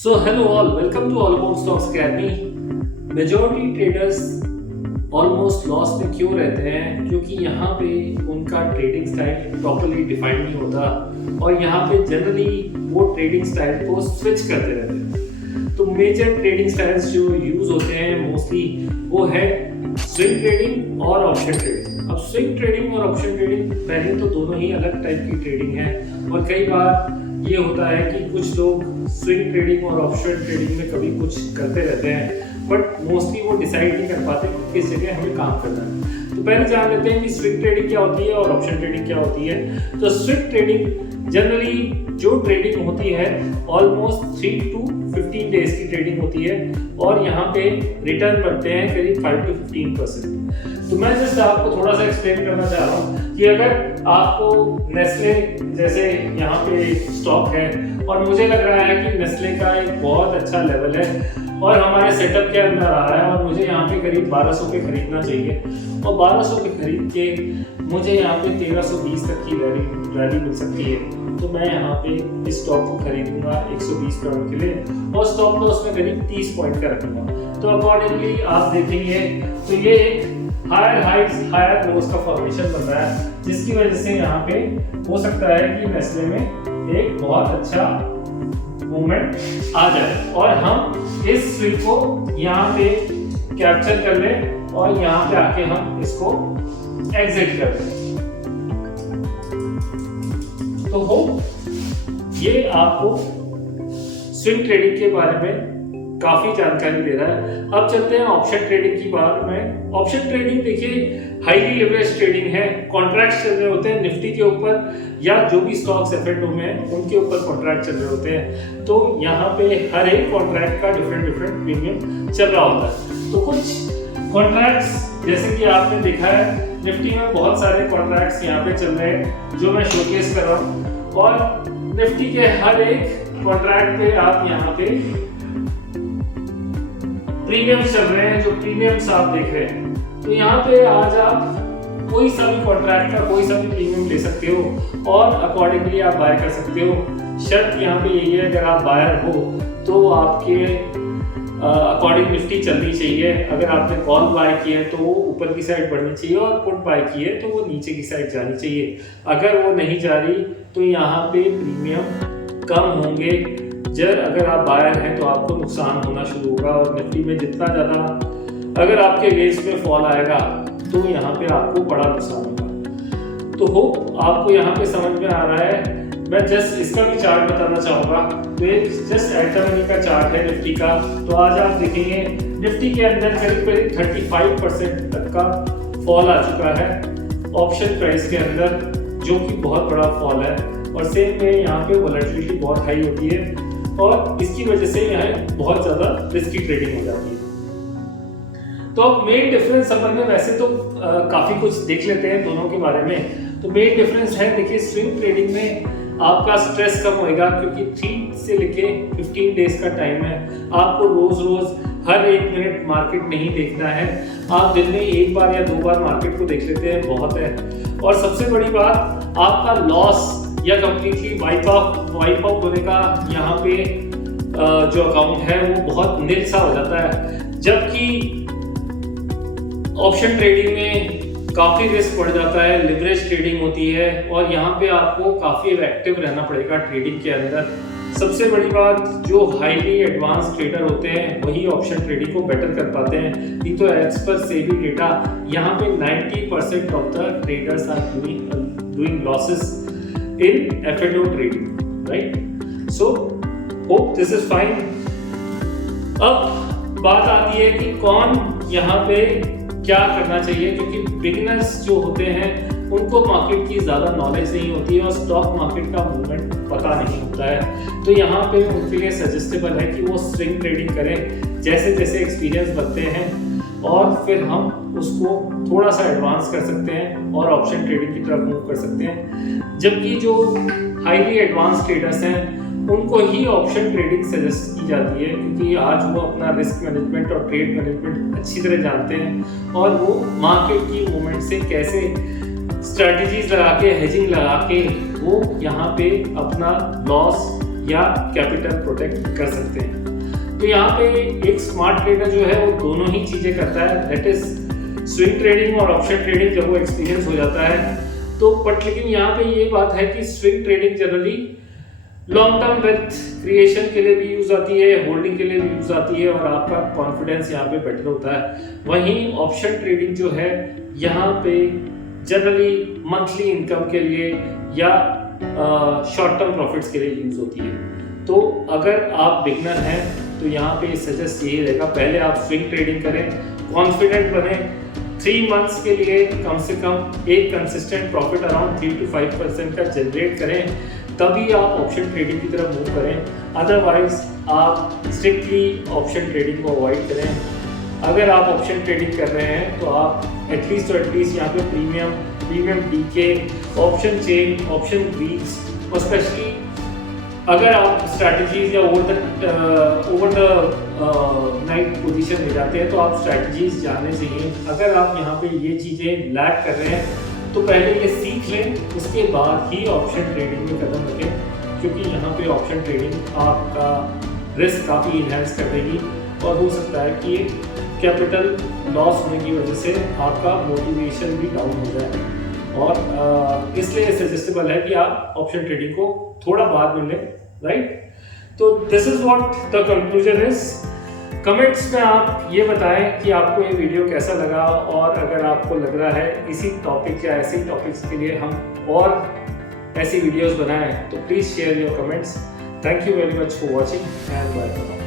So hello all, welcome to All About Stocks Academy. Majority traders almost loss में क्यों रहते हैं? क्योंकि यहाँ पे उनका ट्रेडिंग स्टाइल प्रॉपरली डिफाइंड नहीं होता और यहाँ पे जनरली वो ट्रेडिंग स्टाइल को स्विच करते रहते हैं। तो मेजर ट्रेडिंग स्टाइल्स जो यूज होते हैं मोस्टली वो है स्विंग ट्रेडिंग और ऑप्शन ट्रेडिंग। अब स्विंग ट्रेडिंग और ऑप्शन ट्रेडिंग पहले तो दोनों ही अलग टाइप की ट्रेडिंग है और कई बार ये होता है कि कुछ लोग स्विंग ट्रेडिंग और ऑप्शन ट्रेडिंग में कभी कुछ करते रहते हैं बट मोस्टली वो डिसाइड नहीं कर पाते कि किस जगह हमें काम करना है। तो पहले जान लेते हैं कि स्विंग ट्रेडिंग क्या होती है और ऑप्शन ट्रेडिंग क्या होती है। तो स्विंग ट्रेडिंग जनरली जो ट्रेडिंग होती है ऑलमोस्ट 3 to 15 डेज की ट्रेडिंग होती है और यहाँ पे रिटर्न बनते हैं करीब 5 to 15%। तो मैं जस्ट आपको थोड़ा सा एक्सप्लेन करना चाह रहा हूँ कि अगर आपको नेस्ले जैसे यहाँ पे स्टॉक है और मुझे लग रहा है कि नेस्ले का एक बहुत अच्छा लेवल है और हमारे सेटअप के अंदर आ रहा है और मुझे यहाँ पे करीब 1200 पे खरीदना चाहिए और 1200 पे खरीद के मुझे यहाँ पे 1320 तक की रैली मिल सकती है। तो मैं यहाँ पे इस स्टॉक को खरीदूंगा 120 पॉइंट के लिए और स्टॉप लॉस में करीब 30 पॉइंट का रखूंगा। तो अकॉर्डिंगली आप देखेंगे तो ये एक हायर हाइट्स हायर लोस का फॉर्मेशन बन रहा है जिसकी वजह से यहाँ पे हो सकता है कि नेस्ले में एक बहुत अच्छा मूवमेंट आ जाए और हम इस स्विंग को यहाँ पे कैप्चर कर लें और यहाँ पे आके हम इसको एग्जिट कर लें। तो हो ये आपको स्विंग ट्रेडिंग के बारे में काफी जानकारी दे रहा है। अब चलते हैं ऑप्शन ट्रेडिंग की बात में। ऑप्शन ट्रेडिंग देखिए हाईली लिवरेज ट्रेडिंग है। कॉन्ट्रैक्ट्स चल रहे होते हैं निफ्टी के ऊपर या जो भी स्टॉक्स एफएनओ में है उनके ऊपर कॉन्ट्रैक्ट चल रहे होते हैं। तो यहाँ पे हर एक कॉन्ट्रैक्ट का डिफरेंट प्रीमियम चल रहा होता है। तो कुछ कॉन्ट्रैक्ट्स जैसे कि आपने देखा है निफ्टी में बहुत सारे कॉन्ट्रैक्ट्स यहाँ पे चल रहे हैं जो मैं शोकेस कर रहा हूँ और निफ्टी के हर एक कॉन्ट्रैक्ट पे आप यहाँ पे प्रीमियम चल रहे हैं जो प्रीमियम्स आप देख रहे हैं। तो यहाँ पे आज आप कोई सा भी कॉन्ट्रैक्ट का कोई सा भी प्रीमियम ले सकते हो और अकॉर्डिंगली आप बाय कर सकते हो। शर्त यहाँ पे यही है अगर आप बायर हो तो आपके अकॉर्डिंग निफ्टी चलनी चाहिए। अगर आपने कॉल बाय की है तो वो ऊपर की साइड बढ़नी चाहिए और पुट बाय की है तो वो नीचे की साइड जानी चाहिए। अगर वो नहीं जा रही तो यहाँ पे प्रीमियम कम होंगे। जब अगर आप बायर हैं तो आपको नुकसान होना शुरू होगा और निफ्टी में जितना ज़्यादा अगर आपके अगेंस्ट में फॉल आएगा तो यहाँ पे आपको बड़ा नुकसान होगा। तो होप आपको यहाँ पे समझ में आ रहा है। मैं जस्ट इसका भी चार्ट बताना चाहूँगा। तो ये जस्ट एटमनी का चार्ट है निफ्टी का। तो आज आप देखेंगे निफ्टी के अंदर करीब 35% तक का फॉल आ चुका है ऑप्शन प्राइस के अंदर जो कि बहुत बड़ा फॉल है और सेम में यहाँ पे वोलेटिलिटी बहुत हाई होती है और इसकी वजह से यहाँ बहुत ज़्यादा रिस्की ट्रेडिंग हो जाती है। तो अब मेन डिफरेंस अपन में वैसे तो काफ़ी कुछ देख लेते हैं दोनों के बारे में। तो मेन डिफरेंस है देखिए स्विंग ट्रेडिंग में आपका स्ट्रेस कम होएगा क्योंकि 3 से लेके 15 डेज का टाइम है। आपको रोज रोज हर एक मिनट मार्केट नहीं देखना है। आप दिन में एक बार या 2 बार मार्केट को देख लेते हैं बहुत है। और सबसे बड़ी बात आपका लॉस या कंप्लीटली वाइप आउट होने का यहाँ पे जो अकाउंट है वो बहुत नील सा हो जाता है। जबकि ऑप्शन ट्रेडिंग में काफ़ी रिस्क बढ़ जाता है, लिवरेज ट्रेडिंग होती है और यहाँ पे आपको काफ़ी एक्टिव रहना पड़ेगा ट्रेडिंग के अंदर। सबसे बड़ी बात जो हाईली एडवांस ट्रेडर होते हैं वही ऑप्शन ट्रेडिंग को बेटर कर पाते हैं। नहीं तो एज पर सेबी डेटा यहाँ पे 90% of the traders are doing losses in FNO trading, right? So hope this is fine. अब बात आती है कि कौन यहाँ पे क्या करना चाहिए क्योंकि बिगिनर्स जो होते हैं उनको मार्केट की ज़्यादा नॉलेज नहीं होती है और स्टॉक मार्केट का मूवमेंट पता नहीं होता है। तो यहाँ पे उनके लिए सजेस्टेबल है कि वो स्विंग ट्रेडिंग करें जैसे जैसे एक्सपीरियंस बनते हैं और फिर हम उसको थोड़ा सा एडवांस कर सकते हैं और ऑप्शन ट्रेडिंग की तरफ मूव कर सकते हैं। जबकि जो हाईली एडवांस ट्रेडर्स हैं उनको ही ऑप्शन ट्रेडिंग सजेस्ट की जाती है क्योंकि आज वो अपना रिस्क मैनेजमेंट और ट्रेड मैनेजमेंट अच्छी तरह जानते हैं और वो मार्केट की मूवमेंट से कैसे स्ट्रैटेजीज लगा के हेजिंग लगा के वो यहाँ पे अपना लॉस या कैपिटल प्रोटेक्ट कर सकते हैं। तो यहाँ पे एक स्मार्ट ट्रेडर जो है वो दोनों ही चीज़ें करता है, दैट इज स्विंग ट्रेडिंग और ऑप्शन ट्रेडिंग जब वो एक्सपीरियंस हो जाता है तो। बट लेकिन यहाँ पे ये बात है कि swing trading generally long term wealth creation के लिए भी यूज आती है, होल्डिंग के लिए भी यूज आती है और आपका कॉन्फिडेंस यहाँ पे बेटर होता है। वहीं ऑप्शन ट्रेडिंग जो है यहाँ पे जनरली मंथली इनकम के लिए या शॉर्ट टर्म प्रॉफिट्स के लिए यूज होती है। तो अगर आप बिगनर हैं तो यहाँ पे सजेस्ट यही रहेगा, पहले आप स्विंग ट्रेडिंग करें, कॉन्फिडेंट बने, 3 मंथ्स के लिए कम से कम एक कंसिस्टेंट प्रॉफिट अराउंड 3 to 5% का जनरेट करें, तभी आप ऑप्शन ट्रेडिंग की तरफ मूव करें। अदरवाइज आप स्ट्रिक्टली ऑप्शन ट्रेडिंग को अवॉइड करें। अगर आप ऑप्शन ट्रेडिंग कर रहे हैं तो आप एटलीस्ट यहाँ पे premium DK, option chain, option Greeks और स्पेशली अगर आप स्ट्रैटेजीज या ओवर द नाइट पोजीशन में जाते हैं तो आप स्ट्रैटेजीज जानने चाहिए। अगर आप यहाँ पे ये चीज़ें लैक कर रहे हैं तो पहले ये सीख लें, उसके बाद ही ऑप्शन ट्रेडिंग में कदम रखें, क्योंकि यहाँ पे ऑप्शन ट्रेडिंग आपका रिस्क काफ़ी इन्हेंस कर देगी और हो सकता है कि कैपिटल लॉस होने की वजह से आपका मोटिवेशन भी डाउन हो जाए। और इसलिए सजेस्टेबल है कि आप ऑप्शन ट्रेडिंग को थोड़ा बाद में लें, राइट। तो this is what the conclusion is. Comments में आप ये बताएं कि आपको ये वीडियो कैसा लगा, और अगर आपको लग रहा है इसी टॉपिक या ऐसे टॉपिक्स के लिए हम और ऐसी वीडियोस बनाएं तो please share your comments. Thank you very much for watching and bye.